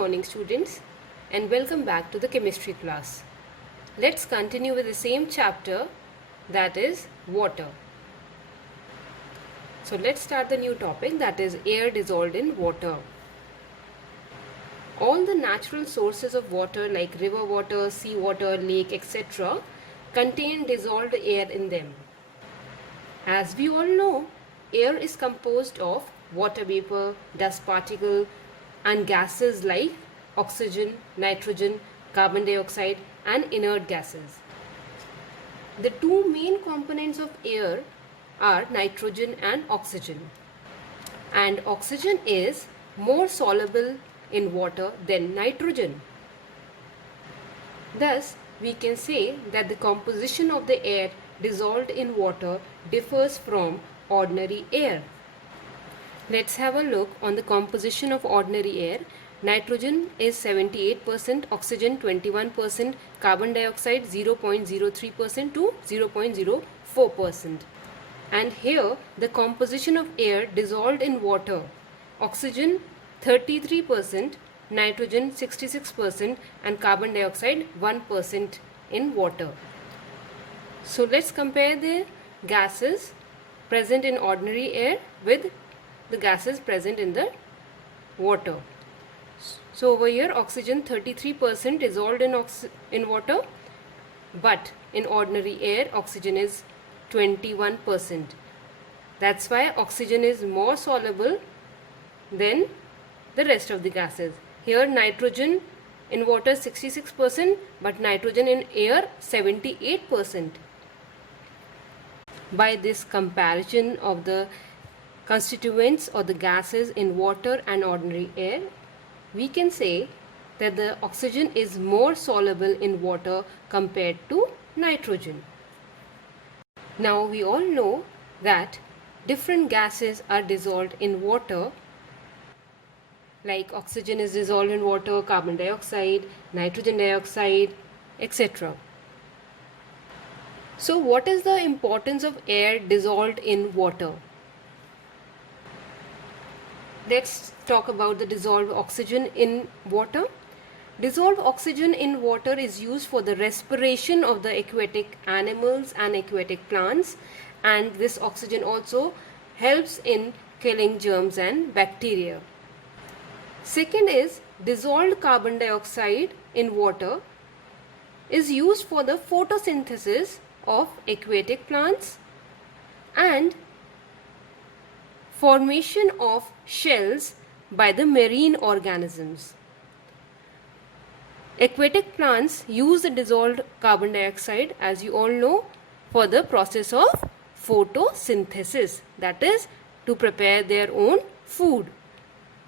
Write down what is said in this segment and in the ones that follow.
morning students, and welcome back to the chemistry class. Let's continue with the same chapter, that is water. So let's start the new topic, that is air dissolved in water. All the natural sources of water like river water, sea water, lake, etc. contain dissolved air in them. As we all know, air is composed of water vapor, dust particle, and gases like oxygen, nitrogen, carbon dioxide, and inert gases. The two main components of air are nitrogen and oxygen. And oxygen is more soluble in water than nitrogen. Thus, we can say that the composition of the air dissolved in water differs from ordinary air. Let's have a look on the composition of ordinary air. Nitrogen is 78%, oxygen 21%, carbon dioxide 0.03% to 0.04%. And here the composition of air dissolved in water: oxygen 33%, nitrogen 66%, and carbon dioxide 1% in water. So let's compare the gases present in ordinary air with the gases present in the water. So over here oxygen 33% dissolved in water, but in ordinary air oxygen is 21%. That's why oxygen is more soluble than the rest of the gases. Here nitrogen in water 66%, but nitrogen in air 78%. By this comparison of the constituents or the gases in water and ordinary air, we can say that the oxygen is more soluble in water compared to nitrogen. Now we all know that different gases are dissolved in water, like oxygen is dissolved in water, carbon dioxide, nitrogen dioxide, etc. So what is the importance of air dissolved in water? Let's talk about the dissolved oxygen in water. Dissolved oxygen in water is used for the respiration of the aquatic animals and aquatic plants, and this oxygen also helps in killing germs and bacteria. Second is dissolved carbon dioxide in water is used for the photosynthesis of aquatic plants and formation of shells by the marine organisms. Aquatic plants use the dissolved carbon dioxide, as you all know, for the process of photosynthesis, that is to prepare their own food.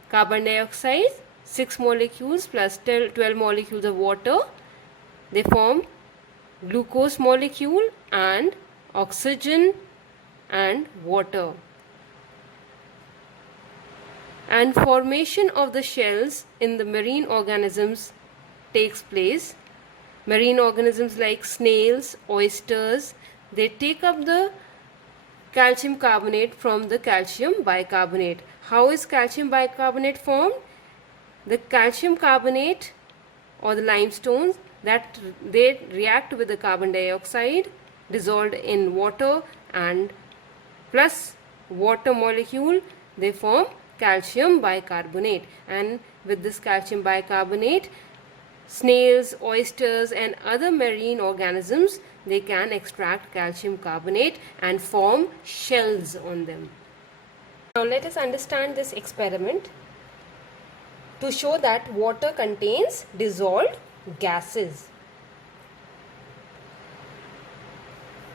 Carbon dioxide, 6 molecules plus 12 molecules of water, they form glucose molecule and oxygen and water. And formation of the shells in the marine organisms takes place. Marine organisms like snails, oysters, they take up the calcium carbonate from the calcium bicarbonate. How is calcium bicarbonate formed? The calcium carbonate or the limestones, that they react with the carbon dioxide dissolved in water, and plus water molecule, they form calcium bicarbonate. And with this calcium bicarbonate, snails, oysters, and other marine organisms, they can extract calcium carbonate and form shells on them. Now let us understand this experiment to show that water contains dissolved gases.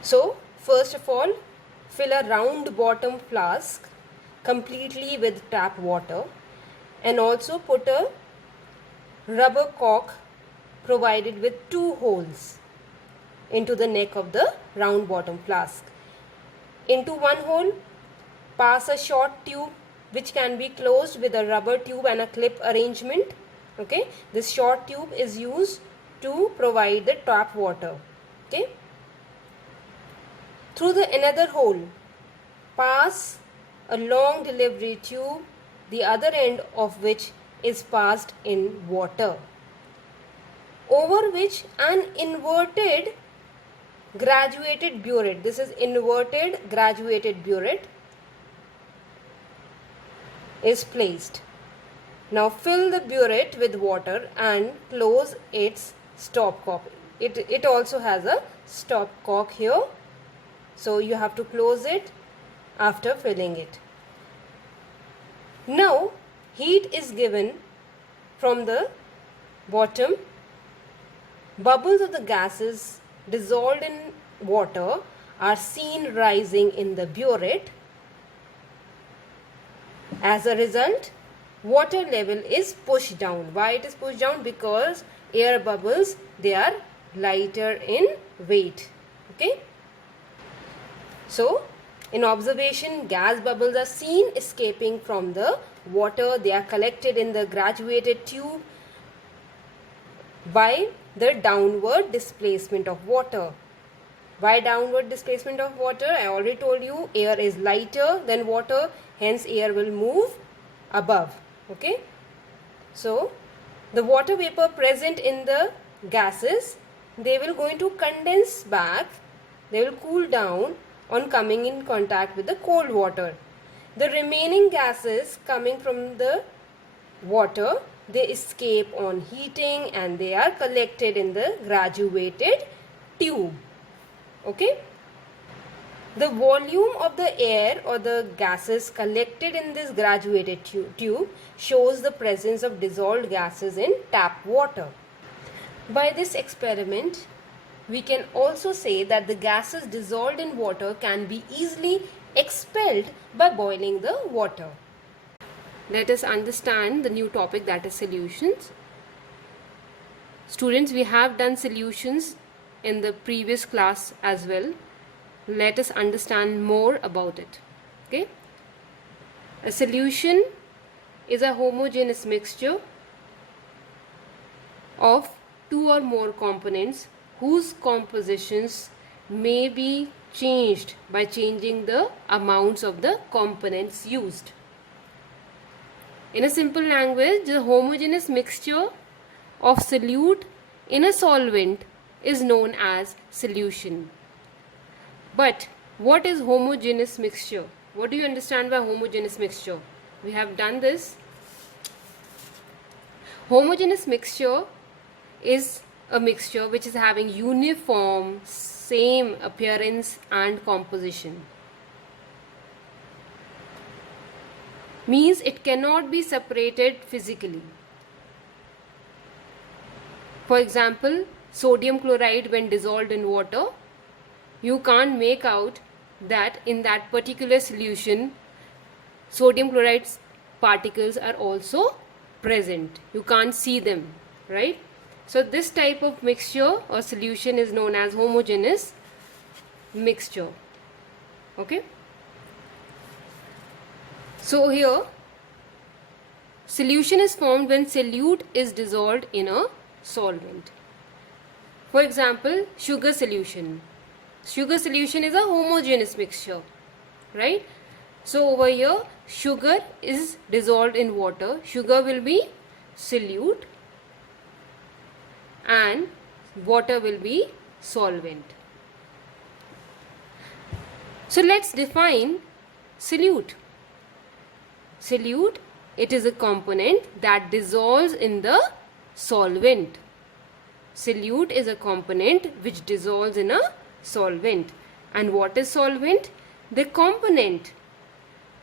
So first of all, fill a round bottom flask completely with tap water, and also put a rubber cork provided with 2 holes into the neck of the round bottom flask. Into one hole, pass a short tube which can be closed with a rubber tube and a clip arrangement. Okay, this short tube is used to provide the tap water. Okay, through the another hole, pass a long delivery tube, the other end of which is passed in water, over which an inverted graduated burette, this is inverted graduated burette, is placed. Now fill the burette with water and close its stopcock. It also has a stopcock here, so you have to close it after filling it. Now heat is given from the bottom. Bubbles of the gases dissolved in water are seen rising in the burette. As a result, water level is pushed down. Why it is pushed down? Because air bubbles, they are lighter in weight. Okay. So, in observation, gas bubbles are seen escaping from the water. They are collected in the graduated tube by the downward displacement of water. Why downward displacement of water? I already told you, air is lighter than water, hence air will move above. Okay. So, the water vapor present in the gases, they will going to condense back, they will cool down on coming in contact with the cold water. The remaining gases coming from the water, they escape on heating and they are collected in the graduated tube. Okay. The volume of the air or the gases collected in this graduated tube shows the presence of dissolved gases in tap water. By this experiment, we can also say that the gases dissolved in water can be easily expelled by boiling the water. Let us understand the new topic, that is solutions. Students, we have done solutions in the previous class as well. Let us understand more about it. Okay. A solution is a homogeneous mixture of two or more components whose compositions may be changed by changing the amounts of the components used. In a simple language, the homogeneous mixture of solute in a solvent is known as solution. But what is homogeneous mixture? What do you understand by homogeneous mixture? We have done this. Homogeneous mixture is a mixture which is having uniform, same appearance and composition. Means it cannot be separated physically. For example, sodium chloride when dissolved in water, you can't make out that in that particular solution sodium chloride particles are also present. You can't see them, right? So this type of mixture or solution is known as homogeneous mixture. Okay. So here, solution is formed when solute is dissolved in a solvent. For example, sugar solution. Sugar solution is a homogeneous mixture, right? So over here, sugar is dissolved in water. Sugar will be solute and water will be solvent. So let's define solute. Solute, it is a component that dissolves in the solvent. Solute is a component which dissolves in a solvent. And what is solvent? The component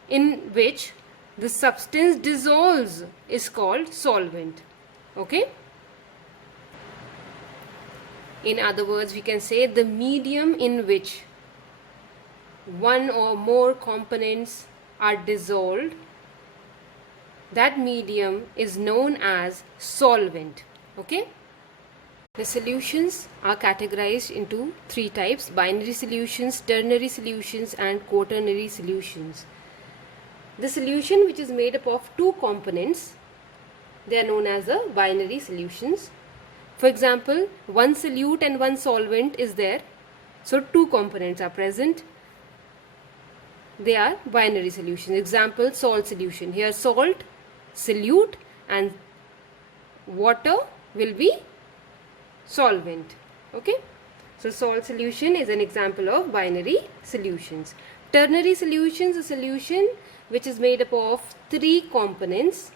in which the substance dissolves is called solvent. Okay? In other words, we can say the medium in which one or more components are dissolved, that medium is known as solvent. Okay? The solutions are categorized into three types: binary solutions, ternary solutions and quaternary solutions. The solution which is made up of two components, they are known as the binary solutions. For example, one solute and one solvent is there, so two components are present. They are binary solutions. Example, salt solution. Here salt, solute, and water will be solvent. Okay, so salt solution is an example of binary solutions. Ternary solutions, a solution which is made up of 3 components.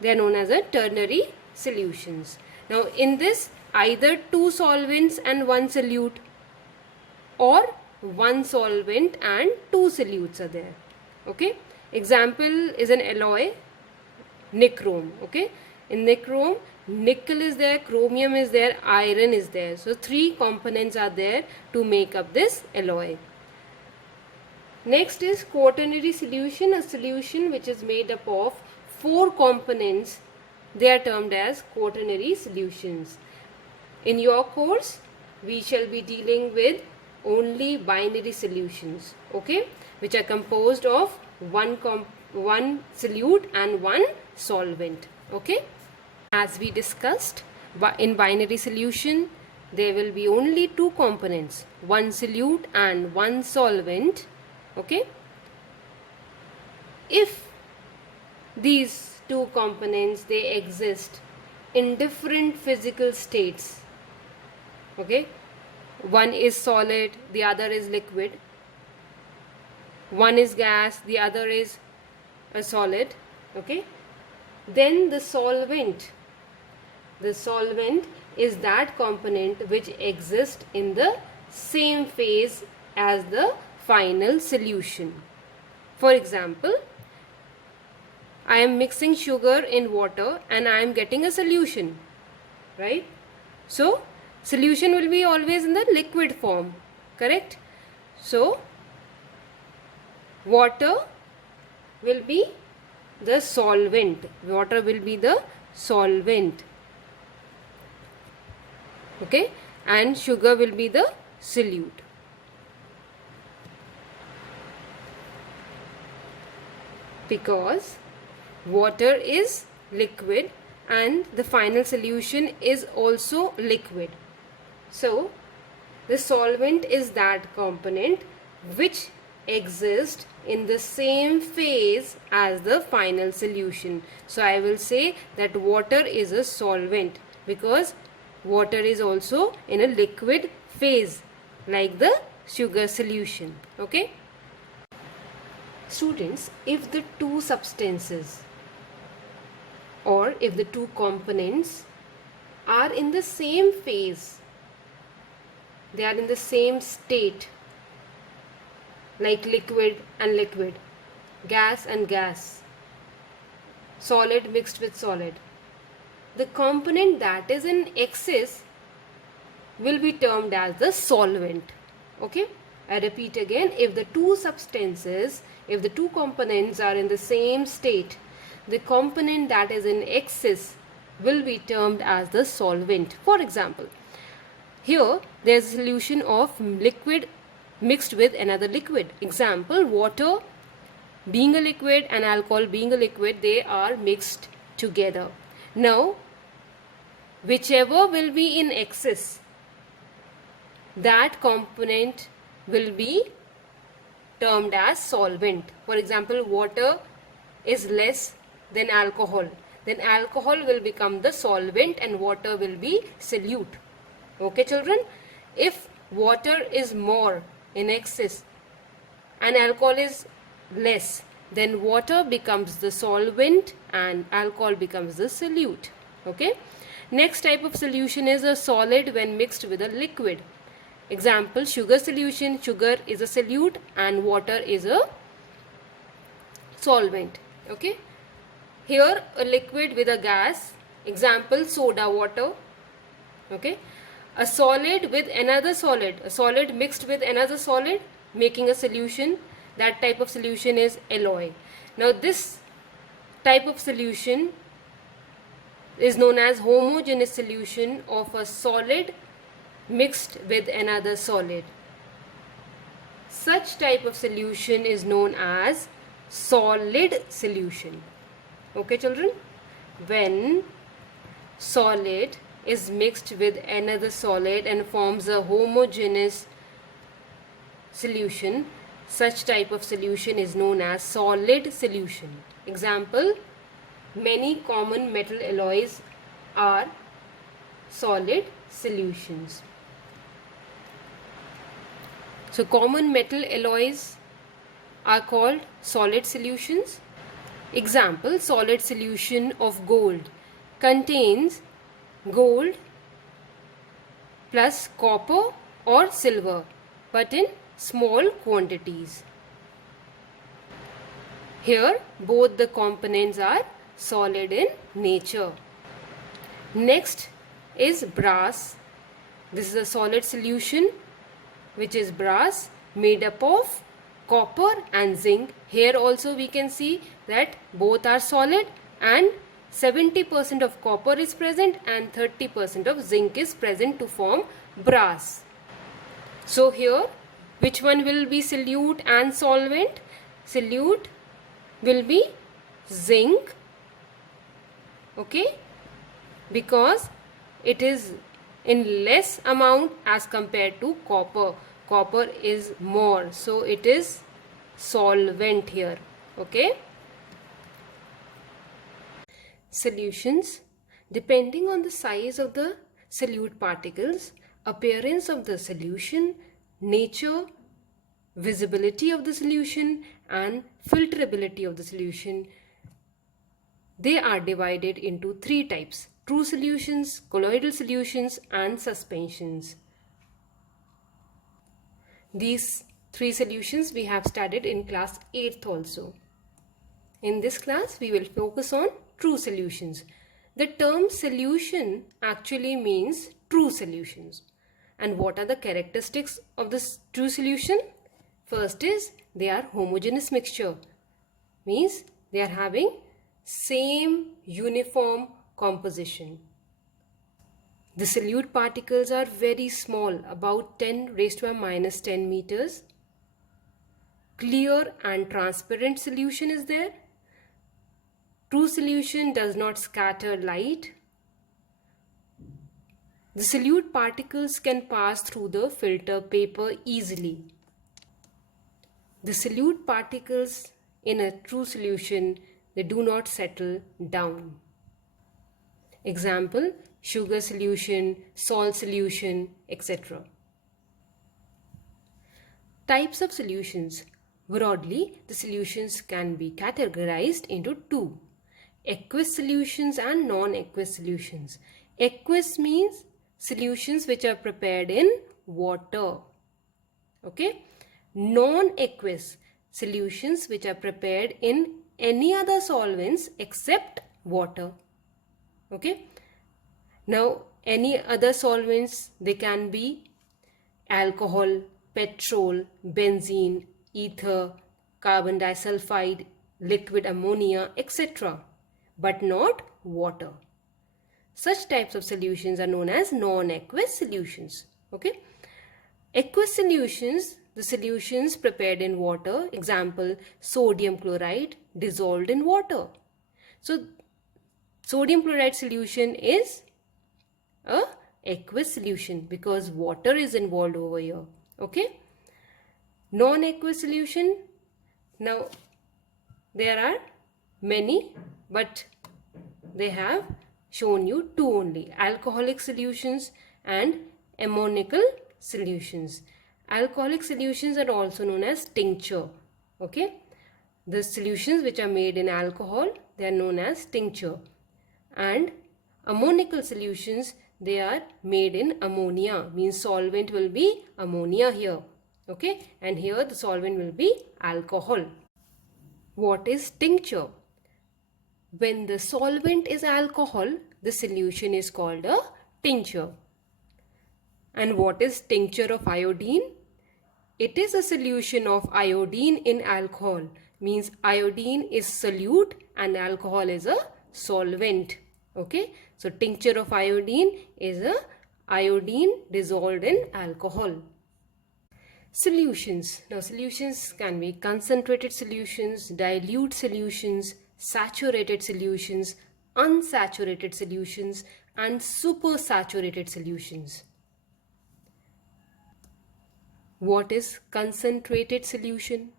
They are known as a ternary solutions. Now in this, either 2 solvents and 1 solute, or 1 solvent and 2 solutes are there. Okay, example is an alloy, nichrome. Okay, in nichrome, nickel is there, chromium is there, iron is there. So 3 components are there to make up this alloy. Next is quaternary solution, a solution which is made up of 4 components. They are termed as quaternary solutions. In your course, we shall be dealing with only binary solutions, okay, which are composed of one solute and 1 solvent. Okay, as we discussed, in binary solution there will be only 2 components, 1 solute and 1 solvent. Okay, if these 2 components, they exist in different physical states, okay, one is solid, the other is liquid, one is gas, the other is a solid, okay, then the solvent is that component which exists in the same phase as the final solution. For example, I am mixing sugar in water and I am getting a solution, right? So solution will be always in the liquid form, correct? So water will be the solvent. Water will be the solvent. Okay, and sugar will be the solute. Because water is liquid and the final solution is also liquid. So the solvent is that component which exists in the same phase as the final solution. So I will say that water is a solvent because water is also in a liquid phase like the sugar solution. Okay. Students, if the 2 substances or if the 2 components are in the same phase, they are in the same state, like liquid and liquid, gas and gas, solid mixed with solid, the component that is in excess will be termed as the solvent. Okay, I repeat again, if the 2 substances, if the 2 components are in the same state, the component that is in excess will be termed as the solvent. For example, here there is a solution of liquid mixed with another liquid. Example, water being a liquid and alcohol being a liquid, they are mixed together. Now, whichever will be in excess, that component will be termed as solvent. For example, water is less than alcohol, then alcohol will become the solvent and water will be solute. Okay children, if water is more in excess and alcohol is less, then water becomes the solvent and alcohol becomes the solute. Okay, next type of solution is a solid when mixed with a liquid. Example, sugar solution, sugar is a solute and water is a solvent. Okay, here a liquid with a gas, example soda water. Okay, a solid with another solid, a solid mixed with another solid making a solution, that type of solution is alloy. Now this type of solution is known as homogeneous solution of a solid mixed with another solid. Such type of solution is known as solid solution. Okay children, when solid is mixed with another solid and forms a homogeneous solution, such type of solution is known as solid solution. Example, Many common metal alloys are solid solutions. So common metal alloys are called solid solutions. Example, solid solution of gold contains gold plus copper or silver, but in small quantities. Here both the components are solid in nature. Next is brass. This is a solid solution which is brass made up of copper and zinc. Here also we can see that both are solid and 70% of copper is present and 30% of zinc is present to form brass. So here which one will be solute and solvent? Solute will be zinc, okay, because it is in less amount as compared to copper. Copper is more, so it is solvent here, okay. Solutions. Depending on the size of the solute particles, appearance of the solution, nature, visibility of the solution and filterability of the solution, they are divided into three types: true solutions, colloidal solutions and suspensions. These three solutions we have studied in class 8th also. In this class we will focus on true solutions. The term solution actually means true solutions. And what are the characteristics of this true solution? First is they are homogeneous mixture, means they are having same uniform composition. The solute particles are very small, about 10 raised to a minus 10 meters. Clear and transparent solution is there. True solution does not scatter light. The solute particles can pass through the filter paper easily. The solute particles in a true solution, they do not settle down. Example, sugar solution, salt solution, etc. Types of solutions. Broadly, the solutions can be categorized into two: aqueous solutions and non-aqueous solutions. Aqueous means solutions which are prepared in water. Okay. Non-aqueous solutions which are prepared in any other solvents except water. Okay. Now any other solvents, they can be alcohol, petrol, benzene, ether, carbon disulfide, liquid ammonia, etc. but not water. Such types of solutions are known as non-aqueous solutions. Okay. Aqueous solutions, the solutions prepared in water. Example, sodium chloride dissolved in water. So sodium chloride solution is a aqueous solution because water is involved over here. Okay. Non-aqueous solution, now there are many, but they have shown you two only: alcoholic solutions and ammoniacal solutions. Alcoholic solutions are also known as tincture. Okay. The solutions which are made in alcohol, they are known as tincture. And ammoniacal solutions, they are made in ammonia, means solvent will be ammonia here. Okay. And here the solvent will be alcohol. What is tincture? When the solvent is alcohol, the solution is called a tincture. And what is tincture of iodine? It is a solution of iodine in alcohol, means iodine is solute and alcohol is a solvent. Okay. So tincture of iodine is a iodine dissolved in alcohol. Solutions. Now solutions can be concentrated solutions, dilute solutions, saturated solutions, unsaturated solutions and supersaturated solutions. What is concentrated solution?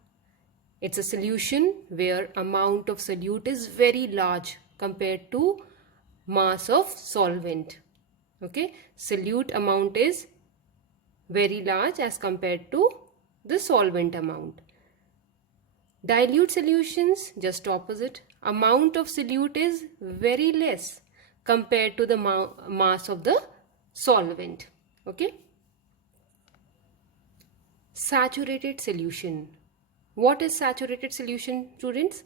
It's a solution where amount of solute is very large compared to mass of solvent. Okay, solute amount is very large as compared to the solvent amount. Dilute solutions, just opposite. Amount of solute is very less compared to the mass of the solvent. Okay. Saturated solution. What is saturated solution, students?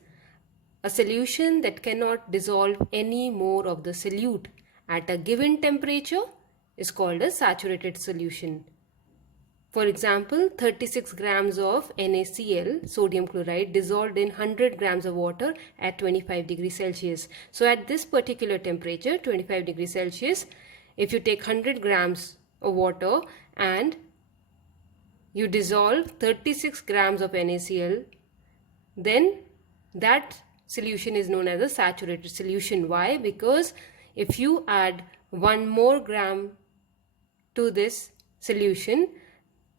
A solution that cannot dissolve any more of the solute at a given temperature is called a saturated solution. For example, 36 grams of NaCl, sodium chloride, dissolved in 100 grams of water at 25 degrees Celsius. So at this particular temperature, 25 degrees Celsius, if you take 100 grams of water and you dissolve 36 grams of NaCl, then that solution is known as a saturated solution. Why? Because if you add 1 more gram to this solution,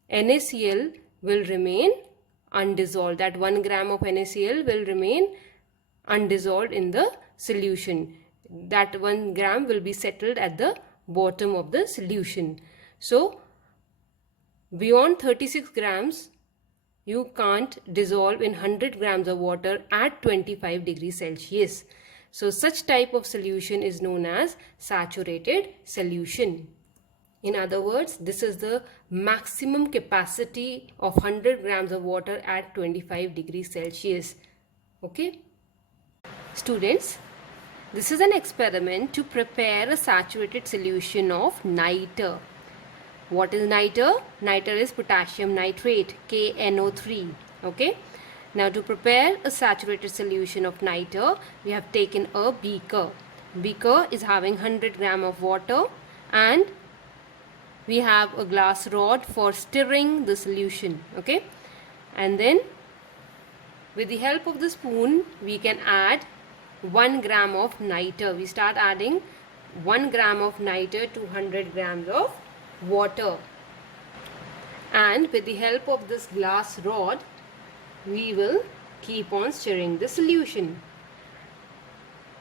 NaCl will remain undissolved. That 1 gram of NaCl will remain undissolved in the solution. That 1 gram will be settled at the bottom of the solution. So beyond 36 grams, you can't dissolve in 100 grams of water at 25 degrees Celsius. So such type of solution is known as saturated solution. In other words, this is the maximum capacity of 100 grams of water at 25 degrees Celsius. Okay? Students, this is an experiment to prepare a saturated solution of niter. What is niter? Niter is potassium nitrate, KNO3. Okay? Now to prepare a saturated solution of niter, we have taken a beaker. Beaker is having 100 gram of water and we have a glass rod for stirring the solution. Okay? And then with the help of the spoon, we can add 1 gram of niter. We start adding 1 gram of niter to 100 grams of water. And with the help of this glass rod, we will keep on stirring the solution.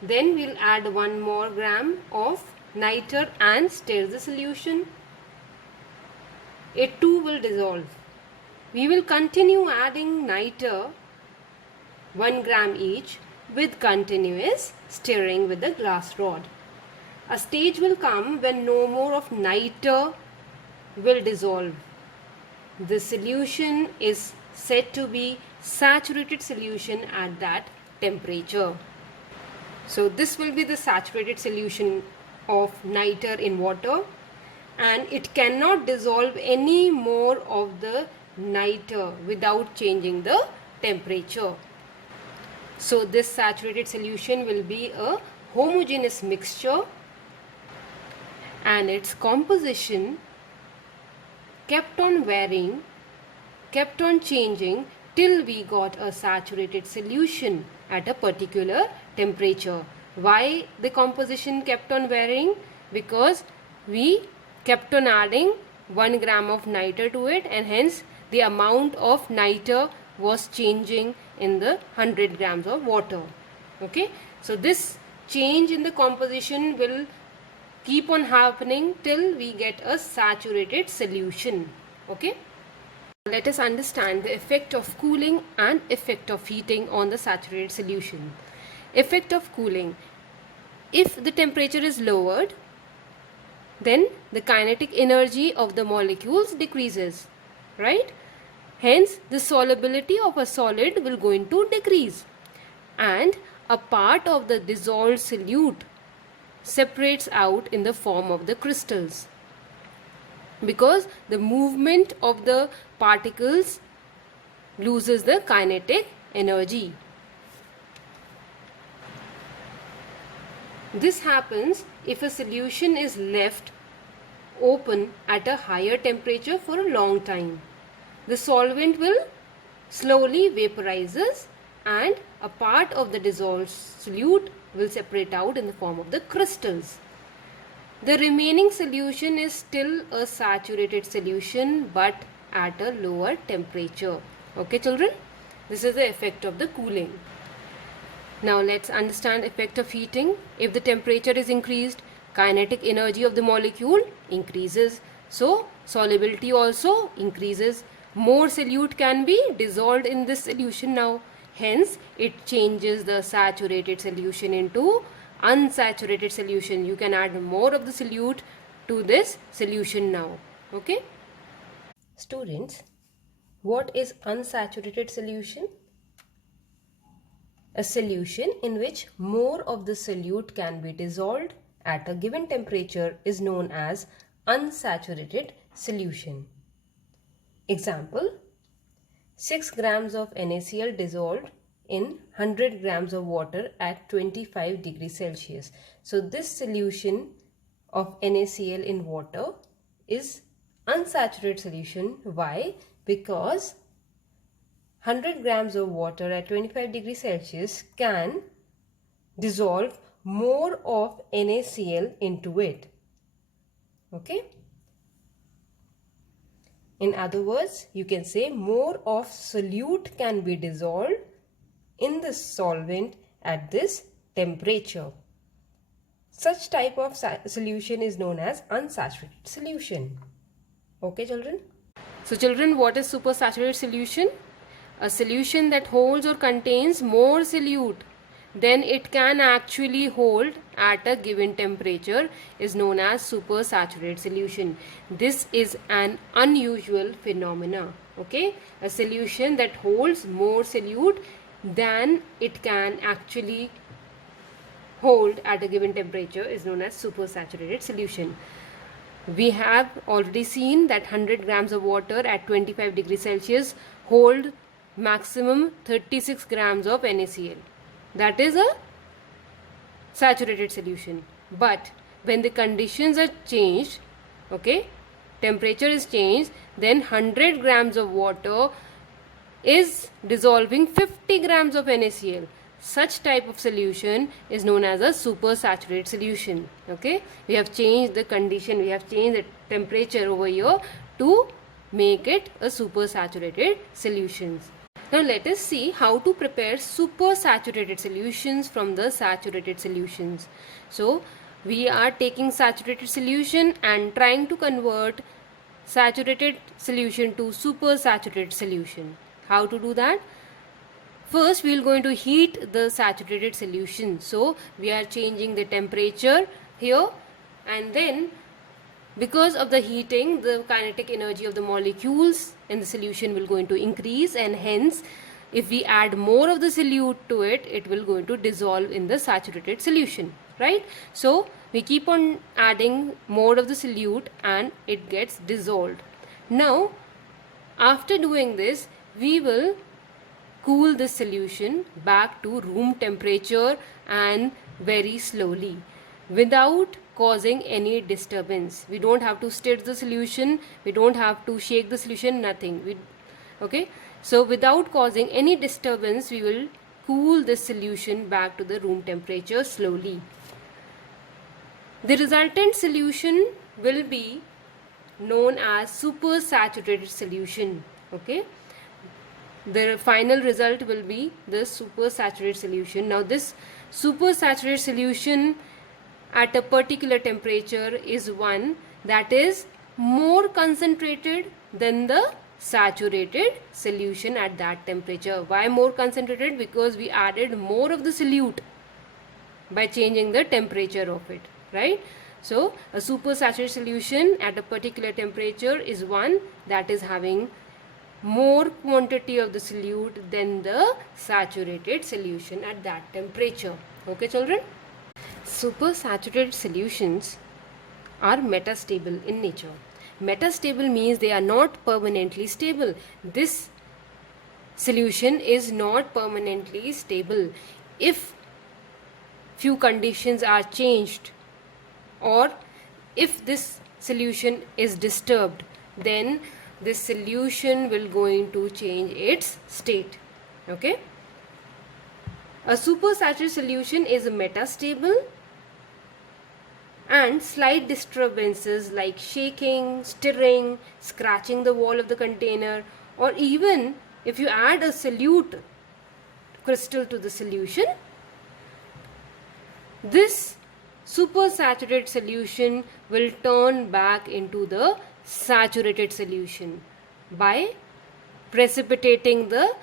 Then we'll add 1 more gram of niter and stir the solution. It too will dissolve. We will continue adding niter 1 gram each with continuous stirring with the glass rod. A stage will come when no more of niter will dissolve. The solution is said to be saturated solution at that temperature. So this will be the saturated solution of niter in water, and it cannot dissolve any more of the niter without changing the temperature. So this saturated solution will be a homogeneous mixture and its composition kept on varying, kept on changing till we got a saturated solution at a particular temperature. Why the composition kept on varying? Because we kept on adding 1 gram of niter to it, and hence the amount of niter was changing in the 100 grams of water. Okay, so this change in the composition will keep on happening till we get a saturated solution. Okay, let us understand the effect of cooling and effect of heating on the saturated solution. Effect of cooling: if the temperature is lowered, then the kinetic energy of the molecules decreases, right? Hence the solubility of a solid will going to decrease, and a part of the dissolved solute separates out in the form of the crystals, because the movement of the particles loses the kinetic energy. This happens if a solution is left open at a higher temperature for a long time. The solvent will slowly vaporizes and a part of the dissolved solute will separate out in the form of the crystals. The remaining solution is still a saturated solution but at a lower temperature. Okay children, this is the effect of the cooling. Now let's understand effect of heating. If the temperature is increased, kinetic energy of the molecule increases. So solubility also increases. More solute can be dissolved in this solution now. Hence it changes the saturated solution into unsaturated solution. You can add more of the solute to this solution now. Okay. Students, what is unsaturated solution? A solution in which more of the solute can be dissolved at a given temperature is known as unsaturated solution. Example, 6 grams of NaCl dissolved in 100 grams of water at 25 degrees Celsius. So this solution of NaCl in water is unsaturated solution. Why? Because 100 grams of water at 25 degrees Celsius can dissolve more of NaCl into it. Okay? In other words, you can say more of solute can be dissolved in the solvent at this temperature. Such type of solution is known as unsaturated solution. Okay, children? So children, what is supersaturated solution? A solution that holds or contains more solute than it can actually hold at a given temperature is known as supersaturated solution. This is an unusual phenomena. Okay, a solution that holds more solute than it can actually hold at a given temperature is known as supersaturated solution. We have already seen that 100 grams of water at 25 degrees Celsius hold maximum 36 grams of NaCl. That is a saturated solution. But when the conditions are changed, okay, temperature is changed, then 100 grams of water is dissolving 50 grams of NaCl. Such type of solution is known as a supersaturated solution. Okay, we have changed the condition, we have changed the temperature over here to make it a supersaturated solution. Now let us see how to prepare supersaturated solutions from the saturated solutions. So we are taking saturated solution and trying to convert saturated solution to supersaturated solution. How to do that? First we are going to heat the saturated solution. So we are changing the temperature here, and then because of the heating, the kinetic energy of the molecules in the solution will going to increase, and hence if we add more of the solute to it, it will going to dissolve in the saturated solution, right? So we keep on adding more of the solute and it gets dissolved. Now after doing this, we will cool this solution back to room temperature and very slowly without causing any disturbance. We don't have to stir the solution, we don't have to shake the solution, nothing. Okay, so without causing any disturbance, we will cool this solution back to the room temperature slowly. The resultant solution will be known as supersaturated solution. Okay, the final result will be the supersaturated solution. Now this supersaturated solution at a particular temperature is one that is more concentrated than the saturated solution at that temperature. Why more concentrated? Because we added more of the solute by changing the temperature of it, right? So a supersaturated solution at a particular temperature is one that is having more quantity of the solute than the saturated solution at that temperature. Okay, children? Supersaturated solutions are metastable in nature. Metastable means they are not permanently stable. This solution is not permanently stable. If few conditions are changed, or if this solution is disturbed, then this solution will going to change its state. Okay, a supersaturated solution is metastable, and slight disturbances like shaking, stirring, scratching the wall of the container, or even if you add a solute crystal to the solution, this supersaturated solution will turn back into the saturated solution by precipitating the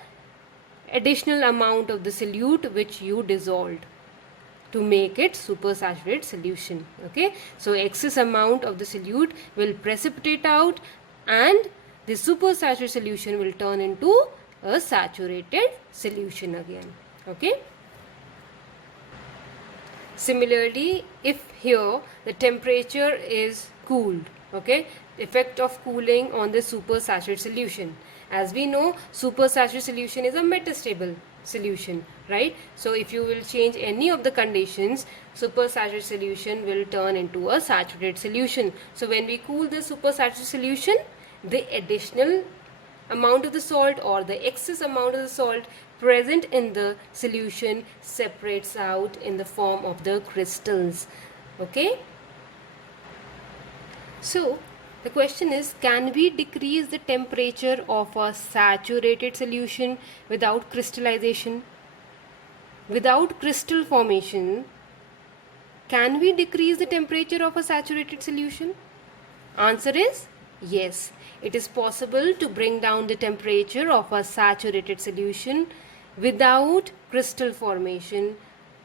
additional amount of the solute which you dissolved to make it supersaturated solution. Okay, so excess amount of the solute will precipitate out and the supersaturated solution will turn into a saturated solution again. Okay. Similarly, if here the temperature is cooled, okay, effect of cooling on the supersaturated solution. As we know, supersaturated solution is a metastable solution, right? So if you will change any of the conditions, supersaturated solution will turn into a saturated solution. So when we cool the supersaturated solution, the additional amount of the salt or the excess amount of the salt present in the solution separates out in the form of the crystals. Okay, so the question is, can we decrease the temperature of a saturated solution without crystallization? Without crystal formation, can we decrease the temperature of a saturated solution? Answer is yes. It is possible to bring down the temperature of a saturated solution without crystal formation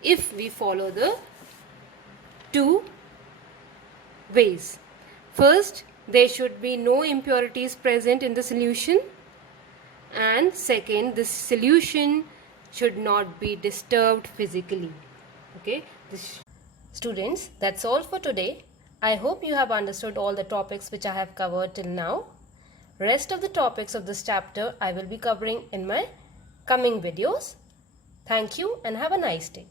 if we follow the two ways. First, there should be no impurities present in the solution, and second, this solution should not be disturbed physically. Okay, students, that's all for today. I hope you have understood all the topics which I have covered till now. Rest of the topics of this chapter I will be covering in my coming videos. Thank you and have a nice day.